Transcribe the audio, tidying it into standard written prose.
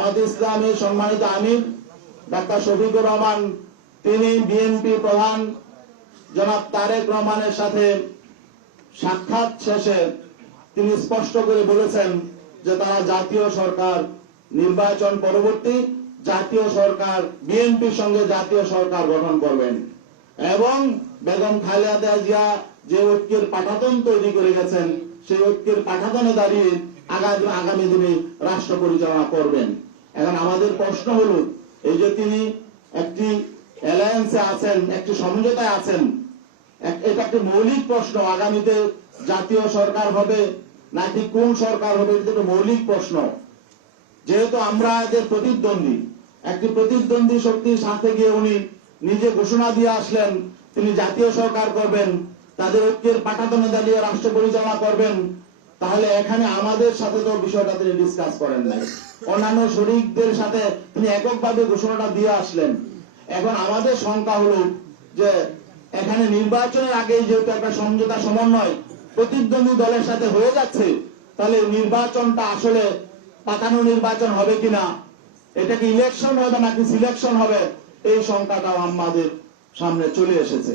জামাতে ইসলামের সম্মানিত আমির ডাক্তার শফিকুর রহমান তিনি বিএনপি প্রধান জনাব তারেক রহমানের সাথে সাক্ষাৎ শেষে তিনি স্পষ্ট করে বলেছেন যে তারা জাতীয় সরকার নির্বাচন পরবর্তী জাতীয় সরকার বিএনপির সঙ্গে জাতীয় সরকার গঠন করবেন এবং বেগম খালেদা জিয়া যে ঐক্যের পাঠাতন তৈরি করে গেছেন সেই ঐক্যের পাঠাতনে দাঁড়িয়ে আগামী দিনে রাষ্ট্র পরিচালনা করবেন। এখন আমাদের প্রশ্ন হলো, এই যে তিনি একটি অ্যালায়েন্সে আছেন, একটি সমঝোতায় আছেন, এটা একটি মৌলিক প্রশ্ন, আগামীতে জাতীয় সরকার হবে নাকি কোন সরকার হবে, এটা একটা মৌলিক প্রশ্ন। যেহেতু আমরা এদের প্রতিদ্বন্দ্বী, একটি প্রতিদ্বন্দ্বী শক্তির সাথে গিয়ে উনি নিজে ঘোষণা দিয়ে আসলেন তিনি জাতীয় সরকার করবেন, তাদের ঐক্যের পাঠাতনে দাঁড়িয়ে রাষ্ট্র পরিচালনা করবেন, তাহলে এখানে আমাদের সাথে তো বিষয়টা তিনি ডিসকাস করেন নাই, অন্যান্য শরীকদের সাথে তিনি এককভাবে ঘোষণাটা দিয়ে আসলেন। এখন আমাদের শঙ্কা হলো যে এখানে নির্বাচনের আগে যেহেতু একটা সমঝোতা সমন্বয় প্রতিদ্বন্দ্বী দলের সাথে হয়ে যাচ্ছে, তাহলে নির্বাচনটা আসলে পাতানো নির্বাচন হবে কিনা, এটা কি ইলেকশন হবে নাকি সিলেকশন হবে, এই শঙ্কাটাও আমাদের সামনে চলে এসেছে।